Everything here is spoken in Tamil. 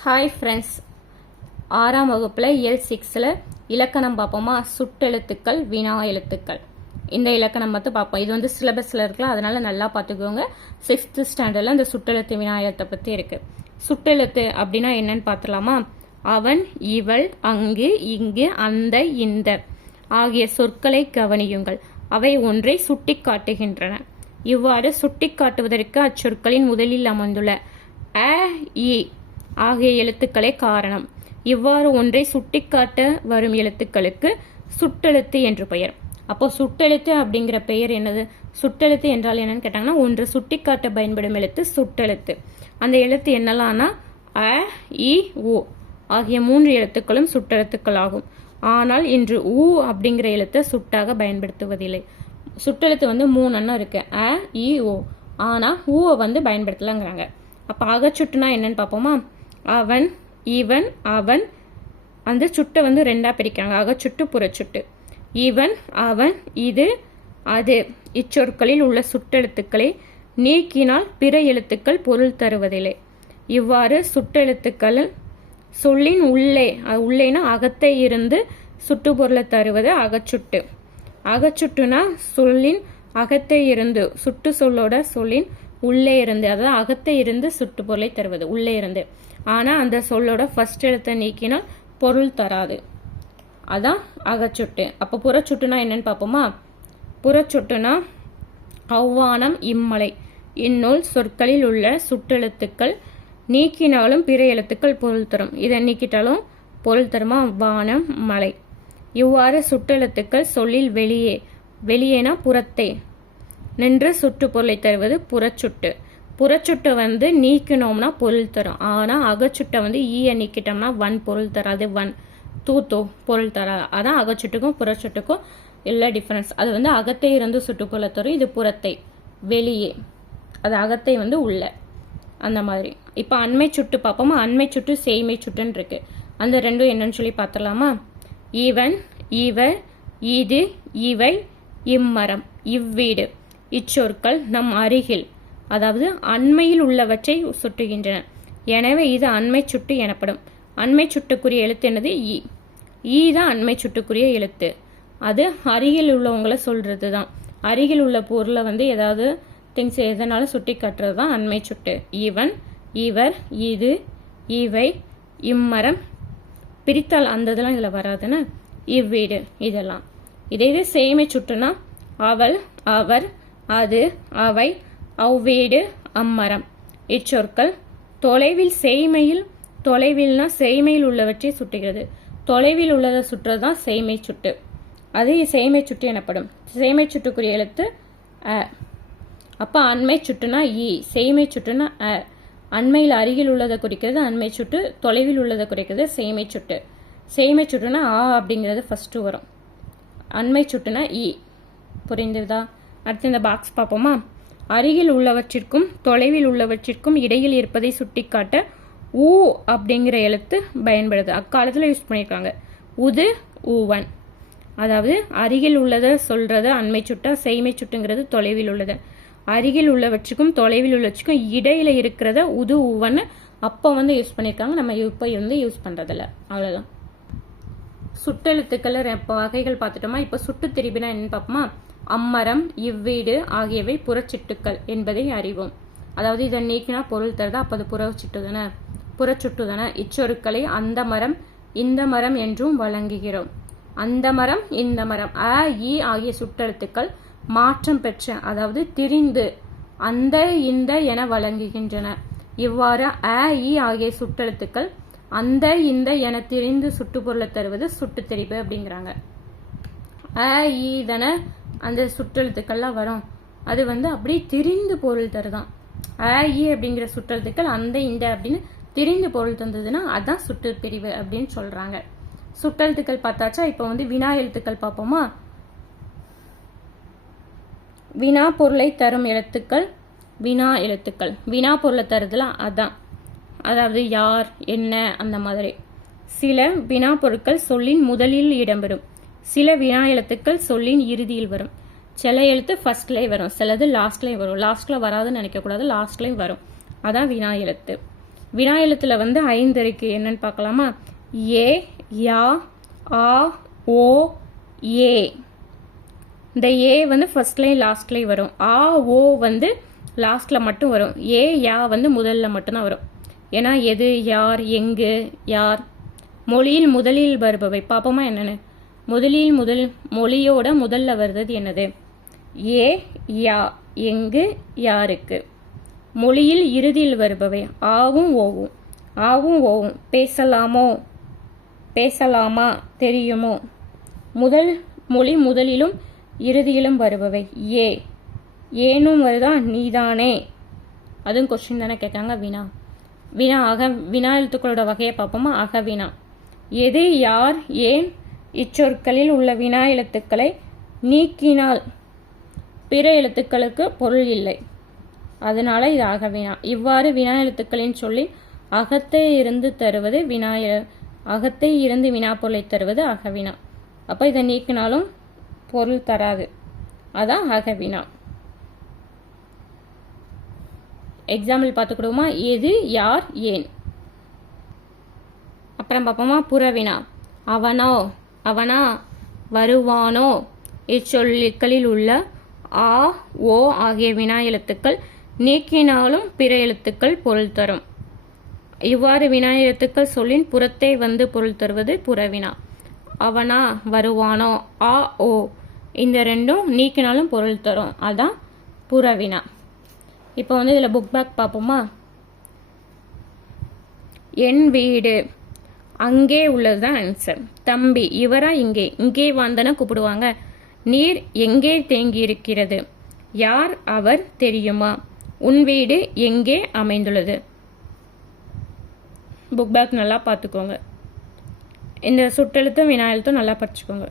ஹாய் ஃப்ரெண்ட்ஸ், 6ஆம் வகுப்பில் இயல் 6ல் இலக்கணம் பார்ப்போமா? சுட்டெழுத்துக்கள், வினா எழுத்துக்கள். இந்த இலக்கணம் மட்டும் பார்ப்போம். இது வந்து சிலபஸில் இருக்கலாம், அதனால நல்லா பார்த்துக்கோங்க. 6th ஸ்டாண்டர்டில் இந்த சுட்டெழுத்து வினா எழுத்தை பற்றி இருக்குது. சுட்டெழுத்து அப்படின்னா என்னன்னு பார்த்துலாமா? அவன், இவள், அங்கு, இங்கு, அந்த, இந்த ஆகிய சொற்களை கவனியுங்கள். அவை ஒன்றை சுட்டி காட்டுகின்றன. இவ்வாறு சுட்டி காட்டுவதற்கு அச்சொற்களின் முதலில் அமர்ந்துள்ள அ, இ ஆகிய எழுத்துக்களே காரணம். இவ்வாறு ஒன்றை சுட்டிக்காட்ட வரும் எழுத்துக்களுக்கு சுட்டெழுத்து என்று பெயர். அப்போ சுட்டெழுத்து அப்படிங்கிற பெயர் என்னது? சுட்டெழுத்து என்றால் என்னன்னு கேட்டாங்கன்னா, ஒன்று சுட்டிக்காட்ட பயன்படும் எழுத்து சுட்டெழுத்து. அந்த எழுத்து என்னலாம்னா அ, இ, உ ஆகிய 3 எழுத்துக்களும் சுட்டெழுத்துக்கள் ஆகும். ஆனால் இன்று உ அப்படிங்கிற எழுத்தை சுட்டாக பயன்படுத்துவதில்லை. சுட்டெழுத்து வந்து 3 இருக்கு, அ, இ, உ. ஆனா ஊவை வந்து பயன்படுத்தலாங்கிறாங்க. அப்ப அகச்சுட்டுனா என்னன்னு பார்ப்போமா? அவன், இவன், அவன். அந்த சுட்டை வந்து 2ஆ பிரிக்கிறாங்க, அகச்சுட்டு, புறச்சுட்டு. இவன், அவன், இது, அது இச்சொற்களில் உள்ள சுட்டெழுத்துக்களை நீக்கினால் பிற எழுத்துக்கள் பொருள் தருவதில்லை. இவ்வாறு சுட்டெழுத்துக்கள் சொல்லின் உள்ளேனா அகத்தை இருந்து சுட்டு பொருளை தருவது அகச்சுட்டு. அகச்சுட்டுனா சொல்லின் அகத்தை இருந்து, சுட்டு சொல்லோட சொல்லின் உள்ளே இருந்து, அதாவது அகத்தை இருந்து சுட்டு பொருளை தருவது உள்ளே இருந்து. ஆனா அந்த சொல்லோட ஃபர்ஸ்ட் எழுத்தை நீக்கினால் பொருள் தராது, அதான் அகச்சுட்டு. அப்போ புறச்சுட்டுனா என்னன்னு பார்ப்போமா? புறச்சுட்டுனா அவ்வானம், இம்மலை இந்நூல் சொற்களில் உள்ள சுட்டெழுத்துக்கள் நீக்கினாலும் பிற எழுத்துக்கள் பொருள் தரும். இதை நீக்கிட்டாலும் பொருள் தருமா? வானம், மலை. இவ்வாறு சுட்டெழுத்துக்கள் சொல்லில் வெளியேனா புறத்தே நின்று சுட்டு பொருளை தருவது புறச்சுட்டு. புறச்சுட்டை வந்து நீக்கணும்னா பொருள் தரும். ஆனால் அகச்சுட்டை வந்து ஈய நீக்கிட்டோம்னா வன் பொருள் தராது, வன் தூத்தோ பொருள் தராது. அதான் அகச்சுட்டுக்கும் புறச்சுட்டுக்கும் எல்லா டிஃபரன்ஸ். அது வந்து அகத்தை இருந்து சுட்டு பொருளை தரும், இது புறத்தை வெளியே, அது அகத்தை வந்து உள்ள, அந்த மாதிரி. இப்போ அண்மை சுட்டு பார்ப்போமா? அண்மை சுட்டு, செய்மை சுட்டுன்னு இருக்கு. அந்த ரெண்டும் என்னன்னு சொல்லி பார்த்துடலாமா? இவன், இவர், இது, இவை, இம்மரம், இவ்வீடு இச்சொற்கள் நம் அருகில், அதாவது அண்மையில் உள்ளவற்றை சுட்டுகின்றன. எனவே இது அண்மை சுட்டு எனப்படும். அண்மை சுட்டுக்குரிய எழுத்து என்னது? ஈ. ஈ தான் அண்மை சுட்டுக்குரிய எழுத்து. அது அருகில் உள்ளவங்களை சொல்றது தான். அருகில் உள்ள பொருளை வந்து ஏதாவது திங்ஸ் எதனாலும் சுட்டி காட்டுறது தான் அண்மை சுட்டு. இவன், இவர், இது, இவை, இம்மரம். பிரித்தால் அந்த இதெல்லாம் இதில் வராதுன்னு, இவ்வீடு இதெல்லாம். இதே செய்மை சுட்டுனா அவள், அவர், அது, அவை, அவ்வீடு, அம்மரம் இச்சொற்கள் தொலைவில், செய்மையில், தொலைவில்னா செய்மையில் உள்ளவற்றை சுட்டுகிறது. தொலைவில் உள்ளதை சுற்றுறதுதான் செய்மை சுட்டு. அது செய்மை சுட்டு எனப்படும். செய்மை சுட்டுக்குரிய எழுத்து அ. அப்போ அண்மை சுட்டுனா ஈ, செய்மை சுட்டுனா அ. அண்மையில் அருகில் உள்ளதை குறிக்கிறது அண்மை சுட்டு, தொலைவில் உள்ளதை குறிக்கிறது செய்மை சுட்டு. செய்மை சுட்டுனா ஆ அப்படிங்கிறது ஃபர்ஸ்ட் வரும். அண்மை சுட்டுனா ஈ. புரிந்துதா? அடுத்து இந்த பாக்ஸ் பார்ப்போமா? அருகில் உள்ளவற்றிற்கும் தொலைவில் உள்ளவற்றிற்கும் இடையில் இருப்பதை சுட்டிக்காட்ட ஊ அப்படிங்கிற எழுத்து பயன்படுது. அக்காலத்தில் யூஸ் பண்ணியிருக்காங்க. உது, ஊவன். அதாவது அருகில் உள்ளதை சொல்றது அண்மை சுட்டா, செய்மை சுட்டுங்கிறது தொலைவில் உள்ளது. அருகில் உள்ளவற்றுக்கும் தொலைவில் உள்ளவற்றுக்கும் இடையில இருக்கிறத உது, ஊவன் அப்போ வந்து யூஸ் பண்ணியிருக்காங்க. நம்ம இப்போ வந்து யூஸ் பண்றதில்ல, அவ்வளோதான். சுட்டெழுத்துக்கள் வகைகள் பார்த்துட்டோமா? இப்போ சுட்டு திரிபினா என்னன்னு பார்ப்போமா? அம்மரம், இவ்வீடு ஆகியவை புறச்சிட்டுக்கள் என்பதை அறிவோம். அதாவது இதை நீக்கினா பொருள் தருதா, அப்போ அது புறச்சுட்டு தானே. இச்சொருக்களை அந்த மரம், இந்த மரம் என்றும் வழங்குகிறோம். அந்த மரம், இந்த மரம், அ, இ ஆகிய சுட்டெழுத்துக்கள் மாற்றம் பெற்ற, அதாவது திரிந்து அந்த, இந்த என வழங்குகின்றன. இவ்வாறு அ, இ ஆகிய சுட்டெழுத்துக்கள் அந்த, இந்த என திரிந்து சுட்டு பொருளை தருவது சுட்டு திரிபு அப்படிங்கிறாங்க. அ, இ தானே அந்த சுற்றெழுத்துக்கள்லாம் வரும், அது வந்து அப்படியே திரிந்து பொருள் தருதான். அ, இ அப்படிங்கிற சுற்றெழுத்துக்கள் அந்த, இந்த அப்படின்னு திரிந்து பொருள் தந்ததுன்னா அதான் சுட்டு பிரிவு அப்படின்னு சொல்றாங்க. சுட்டெழுத்துக்கள் பார்த்தாச்சா? இப்போ வந்து வினா எழுத்துக்கள் பார்ப்போமா? வினா பொருளை தரும் எழுத்துக்கள் வினா எழுத்துக்கள். வினா பொருளை தருதுல அதான், அதாவது யார், என்ன, அந்த மாதிரி. சில வினா பொருட்கள் சொல்லின் முதலில் இடம்பெறும். சில வினா எழுத்துக்கள் சொல்லின் இறுதியில் வரும். சில எழுத்து ஃபர்ஸ்ட்லேயே வரும், சிலது லாஸ்ட்லேயும் வரும். லாஸ்ட்ல வராதுன்னு நினைக்கக்கூடாது, லாஸ்ட்லேயும் வரும். அதான் வினா எழுத்து. வினா எழுத்துல வந்து 5 இருக்கு. என்னன்னு பார்க்கலாமா? ஏ, யா, ஆ, ஓ, ஏ. இந்த ஏ வந்து ஃபர்ஸ்ட்லேயும் லாஸ்ட்லேயும் வரும். ஆ, ஓ வந்து லாஸ்ட்டில் மட்டும் வரும். ஏ, யா வந்து முதல்ல மட்டும்தான் வரும். ஏன்னா எது, யார், எங்கு, யார். மொழியில் முதலில் வருபவை பார்ப்போமா என்னென்னு. மொழியோட முதல்ல வருது என்னது? ஏ, யா, எங்கு, யாருக்கு. மொழியில் இறுதியில் வருபவை ஆவும் ஓவும். ஆவும் ஓவும். பேசலாமோ, பேசலாமா, தெரியுமோ. மொழி முதலிலும் இறுதியிலும் வருபவை ஏ. ஏனும் வருதா? நீதானே. அதுவும் கொஸ்டின் தானே கேட்காங்க. வினா. வினா எழுத்துக்களோட வகையை பார்ப்போமா? அகவினா. எது, யார், ஏன் இச்சொற்களில் உள்ள வினா எழுத்துக்களை நீக்கினால் பிற எழுத்துக்களுக்கு பொருள் இல்லை, அதனால இது அகவினா. இவ்வாறு வினா எழுத்துக்களின் சொல்லி அகத்தை இருந்து வினா பொருளை தருவது அகவினா. அப்போ இதை நீக்கினாலும் பொருள் தராது, அதான் அகவினா. எக்ஸாம்பிள் பார்த்துக்கிடுவோமா? எது, யார், ஏன். அப்புறம் பார்ப்போமா? புறவினா. அவனோ, அவனா, வருவானோ இச்சொற்களில் உள்ள ஆ, ஓ ஆகிய வினா எழுத்துக்கள் நீக்கினாலும் பிற எழுத்துக்கள் பொருள் தரும். இவ்வாறு வினா எழுத்துக்கள் சொல்லின் புறத்தை வந்து பொருள் தருவது புறவினா. அவனா, வருவானோ, ஆ, ஓ இந்த ரெண்டும் நீக்கினாலும் பொருள் தரும், அதான் புறவினா. இப்போ வந்து இதில் புக் பேக் பார்ப்போமா? என் வீடு, அங்கே உள்ளது தான் ஆன்சர். தம்பி, இவரா இங்கே, இங்கே வாந்தன கூப்பிடுவாங்க. நீர் எங்கே தேங்கி இருக்கிறது. யார் அவர், தெரியுமா. உன் வீடு எங்கே அமைந்துள்ளது. புக் பேக் நல்லா பார்த்துக்கோங்க. இந்த சுட்டெழுத்தும் வினா எழுத்தும் நல்லா படிச்சுக்கோங்க.